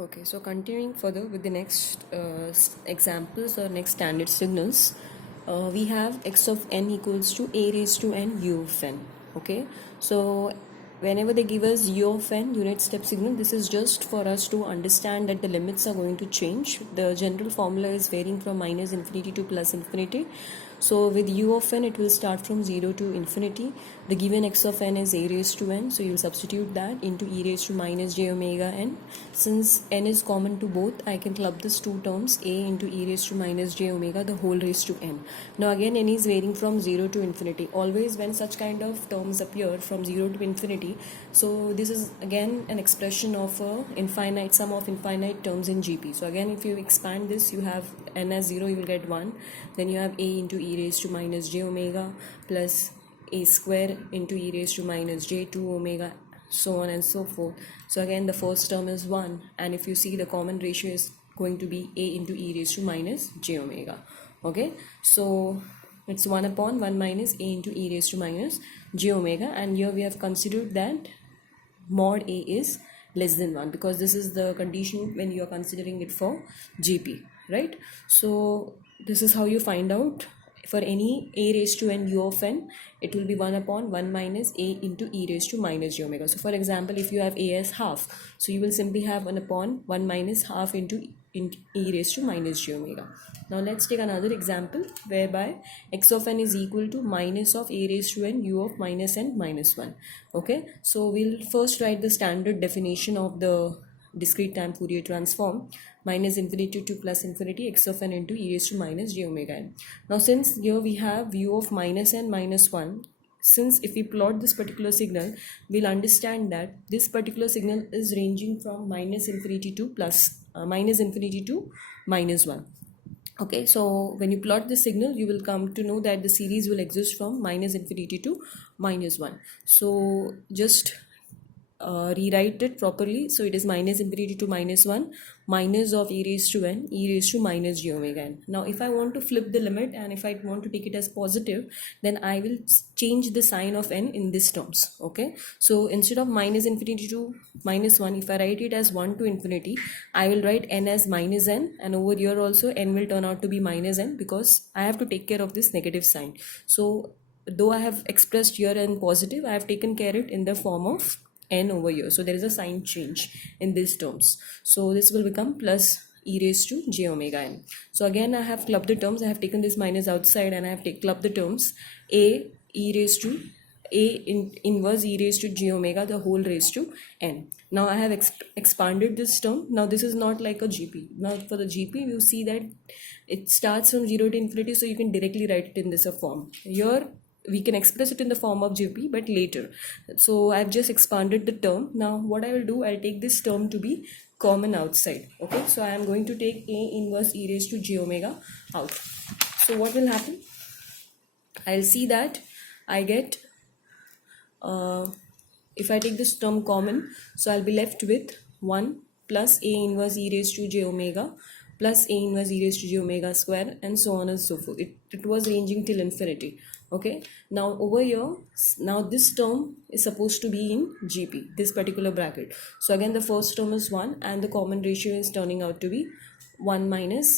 Okay, so continuing further with the next examples or next standard signals, we have x of n equals to a raised to n u of n. Okay, so whenever they give us u of n unit step signal, this is just for us to understand that the limits are going to change. The general formula is varying from minus infinity to plus infinity. So with u of n, it will start from 0 to infinity. The given x of n is a raised to n, so you will substitute that into e raised to minus j omega n. Since n is common to both, I can club these two terms, a into e raised to minus j omega, the whole raised to n. Now again, n is varying from 0 to infinity. Always when such kind of terms appear from 0 to infinity, so this is again an expression of a infinite sum of infinite terms in GP. So again, if you expand this, you have n as 0, you will get 1. Then you have a into e raised to minus j omega plus a square into e raised to minus j2 omega, so on and so forth. So again, the first term is 1, and if you see, the common ratio is going to be a into e raised to minus j omega. Okay, so it's 1 upon 1 minus a into e raised to minus j omega, and here we have considered that mod a is less than 1, because this is the condition when you are considering it for GP, right? So this is how you find out for any a raised to n u of n, it will be 1 upon 1 minus a into e raised to minus j omega. So for example, if you have a as half, so you will simply have 1 upon 1 minus half into e raised to minus j omega. Now let's take another example whereby x of n is equal to minus of a raised to n u of minus n minus 1. Okay, so we'll first write the standard definition of the discrete time Fourier transform: minus infinity to plus infinity x of n into e raised to minus j omega n. Now since here we have u of minus n minus 1, since if we plot this particular signal, we'll understand that this particular signal is ranging from minus infinity to minus infinity to minus 1. Okay, so when you plot the signal, you will come to know that the series will exist from minus infinity to minus 1. So just rewrite it properly. So it is minus infinity to minus 1 minus of e raised to n e raised to minus j omega n. Now if I want to flip the limit and if I want to take it as positive, then I will change the sign of n in these terms. Okay, so instead of minus infinity to minus 1, if I write it as 1 to infinity, I will write n as minus n, and over here also n will turn out to be minus n, because I have to take care of this negative sign. So though I have expressed here n positive, I have taken care of it in the form of n over here. So there is a sign change in these terms. So this will become plus e raised to j omega n. So again, I have clubbed the terms. I have taken this minus outside and I have clubbed the terms a e raised to inverse e raised to j omega, the whole raised to n. Now I have expanded this term. Now this is not like a GP. Now for the GP, you see that it starts from 0 to infinity, so you can directly write it in this form. Here we can express it in the form of GP, but later. So I've just expanded the term. Now what I will do, I'll take this term to be common outside. Okay, so I am going to take a inverse e raised to j omega out. So what will happen? I'll see that I get, if I take this term common, so I'll be left with 1 plus a inverse e raised to j omega plus a inverse e raised to j omega square, and so on and so forth. It was ranging till infinity. Okay, now over here, now this term is supposed to be in GP, this particular bracket. So again, the first term is 1 and the common ratio is turning out to be 1 minus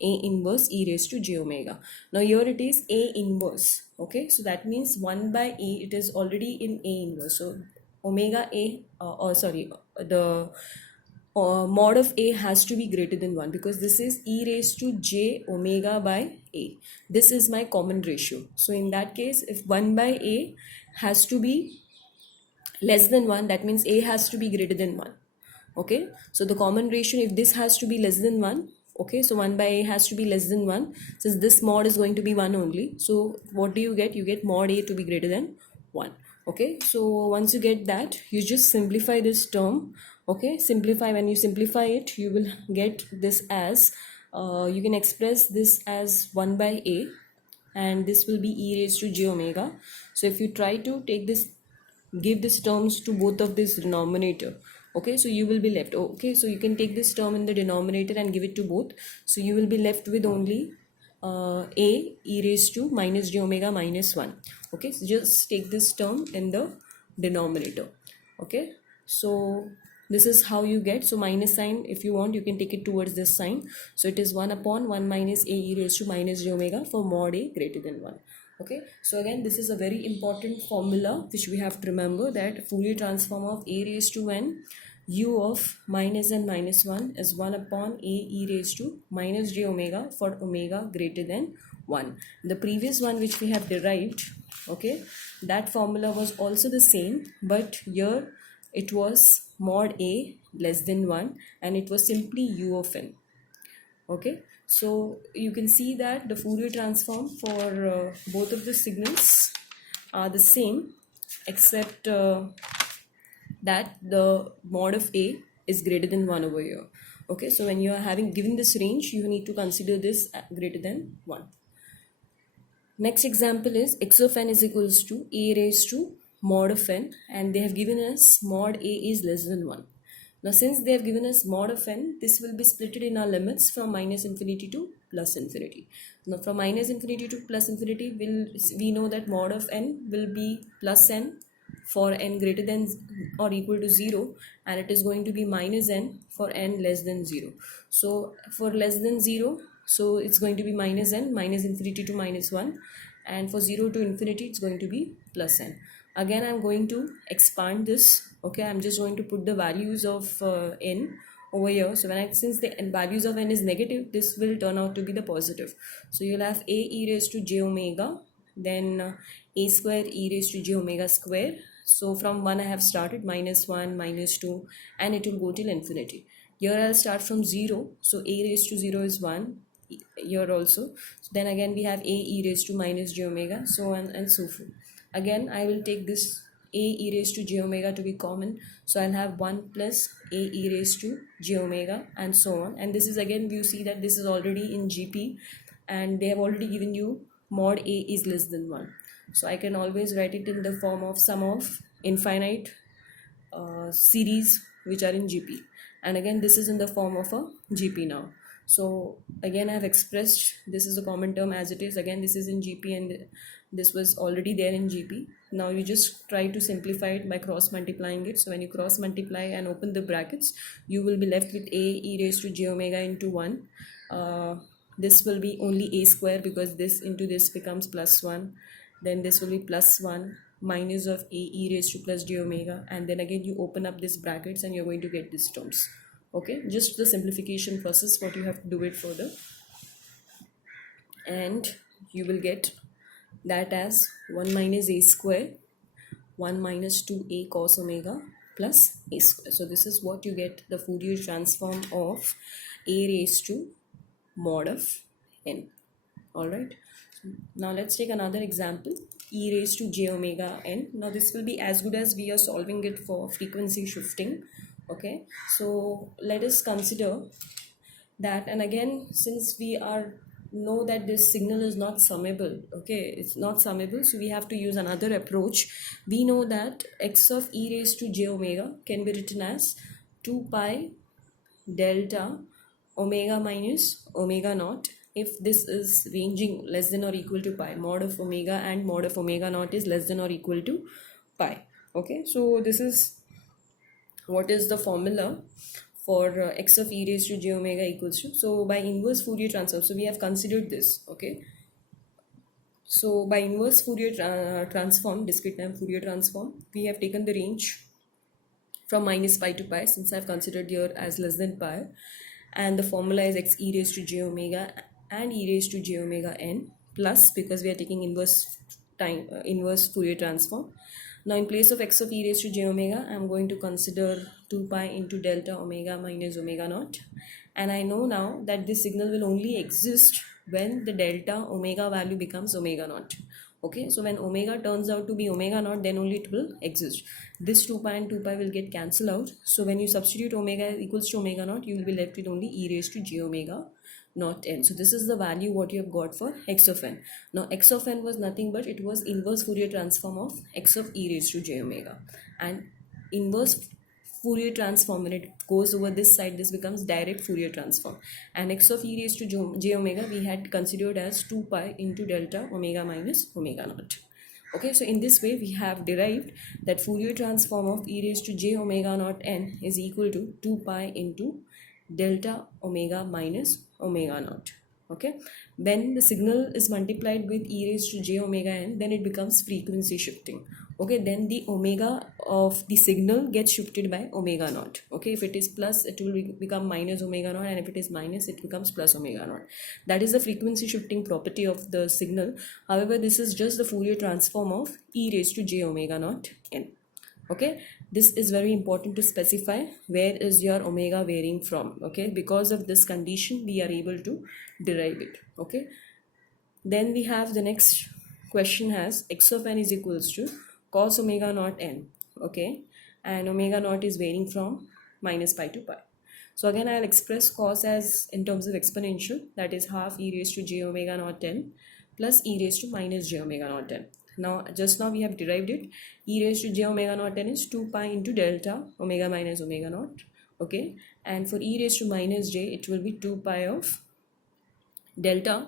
a inverse e raised to j omega. Now here it is a inverse. Okay, so that means 1 by a, it is already in a inverse. So omega a, the mod of a has to be greater than 1, because this is e raised to j omega by a. This is my common ratio. So in that case, if 1 by a has to be less than 1, that means a has to be greater than 1. Okay, so the common ratio, if this has to be less than 1, okay, so 1 by a has to be less than 1, since this mod is going to be 1 only. So what do you get? You get mod a to be greater than 1. Okay, so once you get that, you just simplify this term. Okay, simplify. When you simplify it, you will get this as, you can express this as 1 by a, and this will be e raised to j omega. So if you try to take this, give this terms to both of this denominator, okay, so you will be left, okay, so you can take this term in the denominator and give it to both. So you will be left with only a e raised to minus j omega minus 1. Okay, so just take this term in the denominator. Okay, so this is how you get. So minus sign, if you want, you can take it towards this sign. So it is 1 upon 1 minus a e raised to minus j omega for mod a greater than 1. Okay, so again, this is a very important formula which we have to remember, that Fourier transform of a raised to n u of minus n minus 1 is 1 upon a e raised to minus j omega for omega greater than 1. The previous one which we have derived, okay, that formula was also the same, but here it was mod a less than 1 and it was simply u of n. Okay, so you can see that the Fourier transform for both of the signals are the same, except that the mod of a is greater than 1 over here. Okay, so when you are having given this range, you need to consider this greater than 1. Next example is x of n is equals to a raised to mod of n, and they have given us mod a is less than 1. Now since they have given us mod of n, this will be splitted in our limits from minus infinity to plus infinity. Now from minus infinity to plus infinity, we know that mod of n will be plus n for n greater than or equal to 0, and it is going to be minus n for n less than 0. So for less than 0, so it's going to be minus n, minus infinity to minus 1, and for 0 to infinity it's going to be plus n. Again, I'm going to expand this. Okay, I'm just going to put the values of n over here. So since the values of n is negative, this will turn out to be the positive. So you'll have a e raised to j omega, then a square e raised to j omega square. So from 1 I have started, minus 1, minus 2, and it will go till infinity. Here I'll start from 0. So a raised to 0 is 1. Here also. So then again we have a e raised to minus j omega, so on and so forth. Again, I will take this a e raised to j omega to be common. So I'll have 1 plus a e raised to j omega and so on. And this is again, you see that this is already in GP and they have already given you mod a is less than 1. So I can always write it in the form of sum of infinite series which are in GP. And again, this is in the form of a GP now. So again, I have expressed, this is a common term as it is. Again, this is in GP and this was already there in GP. Now you just try to simplify it by cross multiplying it. So when you cross multiply and open the brackets, you will be left with a e raised to j omega into 1. This will be only a square because this into this becomes plus 1. Then this will be plus 1 minus of a e raised to plus j omega, and then again you open up these brackets and you're going to get these terms. Okay, just the simplification process, what you have to do it further, and you will get that as 1 minus a square 1 minus 2a cos omega plus a square. So this is what you get, the Fourier transform of a raised to mod of n. Alright, now let's take another example, e raised to j omega n. Now this will be as good as we are solving it for frequency shifting. Okay, so let us consider that, and again, since we know that this signal is not summable, okay, it's not summable, so we have to use another approach. We know that x of e raised to j omega can be written as 2 pi delta omega minus omega naught if this is ranging less than or equal to pi. Mod of omega and mod of omega naught is less than or equal to pi. Okay, so this is what is the formula for x of e raised to j omega equals to, so by inverse Fourier transform, so we have considered this. Okay, so by inverse Fourier transform, discrete-time Fourier transform, we have taken the range from minus pi to pi, since I have considered here as less than pi, and the formula is x e raised to j omega and e raised to j omega n plus, because we are taking inverse Fourier transform. Now in place of x of e raised to j omega, I am going to consider 2 pi into delta omega minus omega naught, and I know now that this signal will only exist when the delta omega value becomes omega naught. Okay, so when omega turns out to be omega naught, then only it will exist. This 2 pi and 2 pi will get cancelled out. So when you substitute omega equals to omega naught, you will be left with only e raised to j omega naught n. So this is the value what you have got for x of n. Now x of n was nothing but it was inverse Fourier transform of x of e raised to j omega, and inverse Fourier transform, when it goes over this side, this becomes direct Fourier transform, and x of e raised to j omega we had considered as 2 pi into delta omega minus omega naught. Okay, so in this way we have derived that Fourier transform of e raised to j omega naught n is equal to 2 pi into delta omega minus omega naught. Okay, when the signal is multiplied with e raised to j omega n, then it becomes frequency shifting. Okay, then the omega of the signal gets shifted by omega naught. Okay, if it is plus, it will become minus omega naught, and if it is minus, it becomes plus omega naught. That is the frequency shifting property of the signal. However, this is just the Fourier transform of e raised to j omega naught n. Okay, this is very important to specify where is your omega varying from. Okay, because of this condition we are able to derive it. Okay, then we have the next question has x of n is equals to cos omega naught n. Okay, and omega naught is varying from minus pi to pi. So again I'll express cos as in terms of exponential, that is half e raised to j omega naught n plus e raised to minus j omega naught n. Now just now we have derived it. E raised to j omega naught n is 2 pi into delta omega minus omega naught. Okay, and for e raised to minus j it will be 2 pi of delta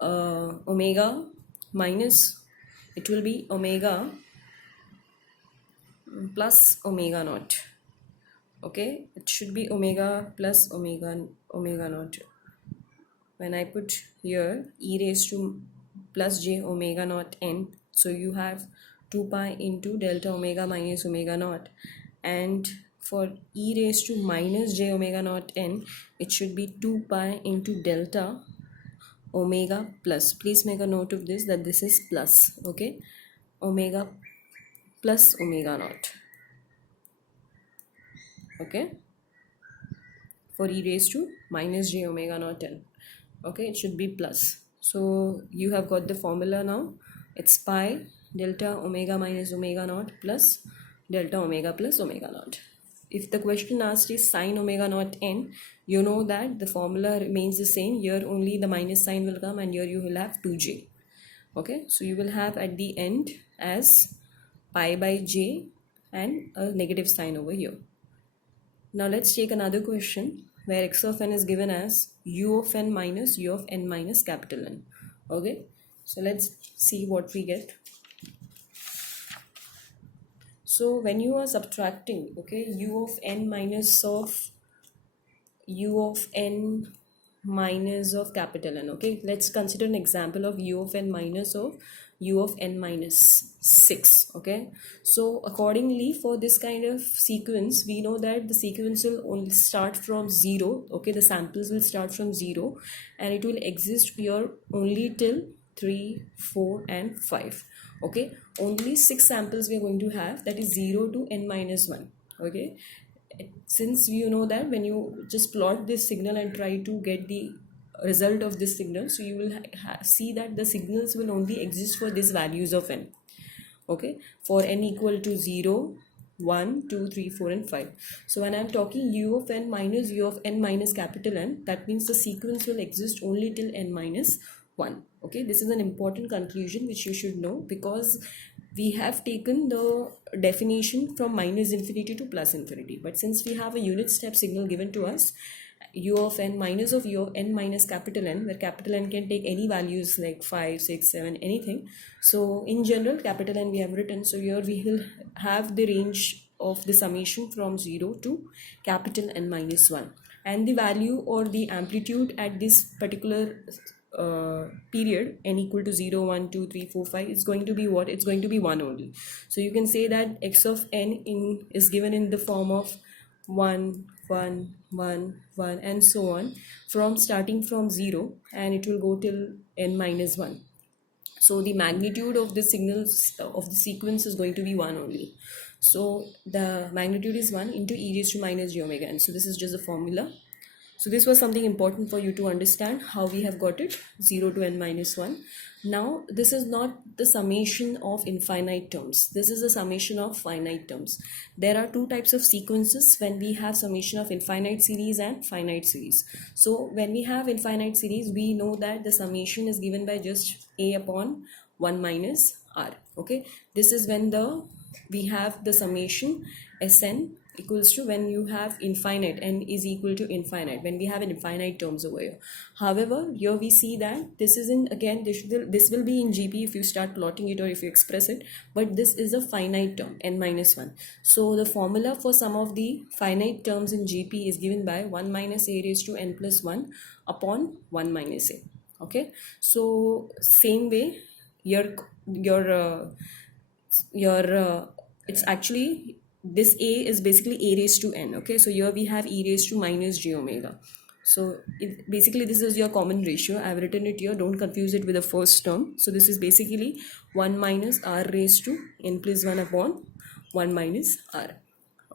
omega minus, it will be omega plus omega naught. Okay, it should be omega plus omega naught. When I put here e raised to plus j omega naught n, so you have 2 pi into delta omega minus omega naught, and for e raised to minus j omega naught n, it should be 2 pi into delta omega plus. Please make a note of this, that this is plus. Okay, omega plus omega naught. Okay, for e raised to minus j omega naught n. Okay, it should be plus. So you have got the formula now. It's pi delta omega minus omega naught plus delta omega plus omega naught. If the question asked is sine omega naught n, you know that the formula remains the same. Here only the minus sign will come, and here you will have 2j. Okay, so you will have at the end as pi by j and a negative sign over here. Now let's take another question where x of n is given as u of n minus u of n minus capital N. Okay, so let's see what we get. So when you are subtracting, okay, u of n minus of u of n minus of capital N, okay, let's consider an example of u of n minus of u of n minus 6. Okay, so accordingly for this kind of sequence, we know that the sequence will only start from 0. Okay, the samples will start from 0 and it will exist here only till 3, 4 and 5. Okay, only 6 samples we are going to have, that is 0 to n minus 1. Okay, since you know that when you just plot this signal and try to get the result of this signal, so you will see that the signals will only exist for these values of n. Okay, for n equal to 0, 1, 2, 3, 4 and 5. So when I am talking u of n minus u of n minus capital N, that means the sequence will exist only till n minus 1. Okay, this is an important conclusion which you should know, because we have taken the definition from minus infinity to plus infinity, but since we have a unit step signal given to us, u of n minus of u of n minus capital N, where capital N can take any values like 5, 6, 7, anything. So in general capital N we have written, so here we will have the range of the summation from 0 to capital N minus 1, and the value or the amplitude at this particular period n equal to 0, 1, 2, 3, 4, 5 is going to be what? It's going to be 1 only. So you can say that x of n is given in the form of 1, 1, 1, 1 and so on, from starting from 0, and it will go till n minus 1. So the magnitude of the signals of the sequence is going to be 1 only. So the magnitude is 1 into e raised to minus j omega n. So this is just the formula. So this was something important for you to understand how we have got it, 0 to n minus 1. Now this is not the summation of infinite terms. This is a summation of finite terms. There are two types of sequences when we have summation of infinite series and finite series. So when we have infinite series, we know that the summation is given by just a upon 1 minus r. Okay, this is when we have the summation Sn equals to when you have infinite, n is equal to infinite, when we have an infinite terms over here. However, here we see that this isn't, again, this will be in GP if you start plotting it or if you express it, but this is a finite term, n minus 1. So the formula for some of the finite terms in GP is given by 1 minus a raised to n plus 1 upon 1 minus a. Okay, so same way your it's actually, this a is basically a raised to n. Okay, so here we have e raised to minus j omega. So basically this is your common ratio. I have written it here, don't confuse it with the first term. So this is basically 1 minus r raised to n plus 1 upon 1 minus r.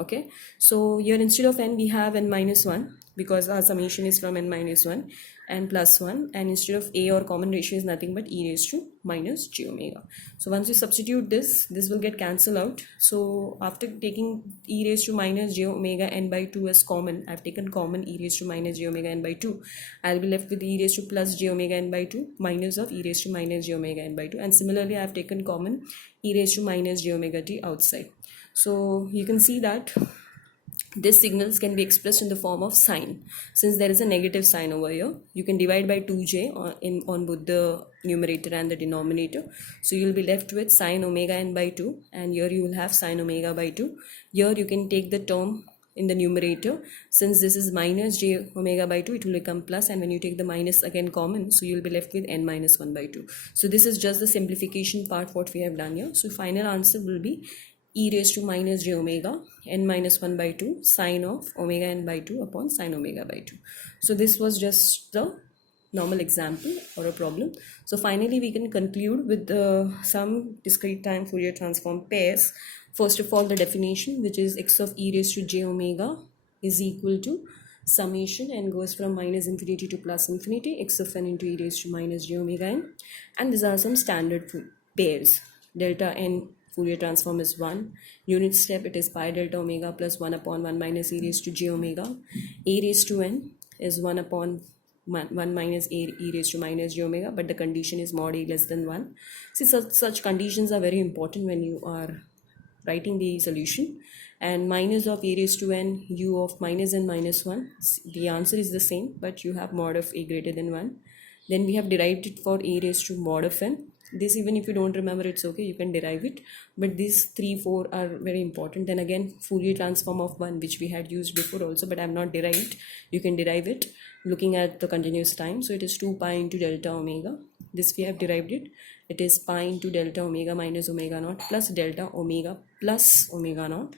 Okay, so here instead of n we have n minus 1 because our summation is from n minus 1 and plus 1, and instead of a, or common ratio is nothing but e raised to minus j omega. So once you substitute this will get cancelled out. So after taking e raised to minus j omega n by 2 as common, I've taken common e raised to minus j omega n by 2. I'll be left with e raised to plus j omega n by 2 minus of e raised to minus j omega n by 2, and similarly I've taken common e raised to minus j omega t outside. So you can see that this signals can be expressed in the form of sign. Since there is a negative sign over here, you can divide by 2j on both the numerator and the denominator. So you will be left with sine omega n by 2, and here you will have sine omega by 2. Here you can take the term in the numerator. Since this is minus j omega by 2, it will become plus, and when you take the minus again common, so you will be left with n minus 1 by 2. So this is just the simplification part what we have done here. So final answer will be e raised to minus j omega n minus 1 by 2 sine of omega n by 2 upon sine omega by 2. So this was just the normal example or a problem. So finally we can conclude with some discrete time Fourier transform pairs. First of all, the definition, which is x of e raised to j omega is equal to summation n goes from minus infinity to plus infinity, x of n into e raised to minus j omega n, and these are some standard pairs. Delta n Fourier transform is 1. Unit step, it is pi delta omega plus 1 upon 1 minus e raised to j omega. A raised to n is 1 upon 1 minus a e raised to minus j omega, but the condition is mod a less than 1. See, such conditions are very important when you are writing the solution. And minus of a raised to n u of minus n minus 1, the answer is the same, but you have mod of a greater than 1. Then we have derived it for a raised to mod of n. This, even if you don't remember, it's okay, you can derive it, but these 3-4 are very important. Then again, Fourier transform of 1, which we had used before also, but I have not derived. You can derive it looking at the continuous time. So it is 2 pi into delta omega. This we have derived it. It is pi into delta omega minus omega naught plus delta omega plus omega naught.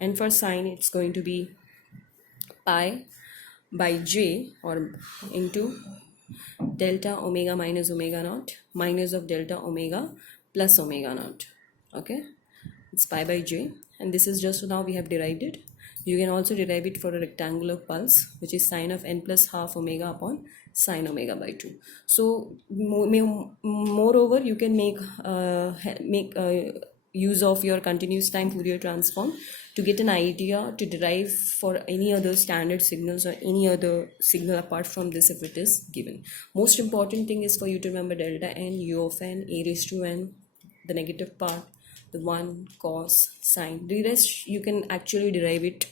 And for sine, it's going to be pi by j, or into delta omega minus omega naught minus of delta omega plus omega naught. Okay, it's pi by j, and this is just, so now we have derived it. You can also derive it for a rectangular pulse, which is sine of n plus half omega upon sine omega by 2. So moreover, you can make use of your continuous time Fourier transform to get an idea to derive for any other standard signals or any other signal apart from this if it is given. Most important thing is for you to remember delta n, u of n, a raised to n, the negative part, the 1, cos, sine. The rest you can actually derive it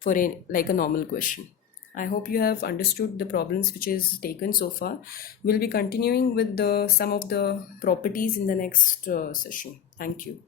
for like a normal question. I hope you have understood the problems which is taken so far. We'll be continuing with some of the properties in the next session. Thank you.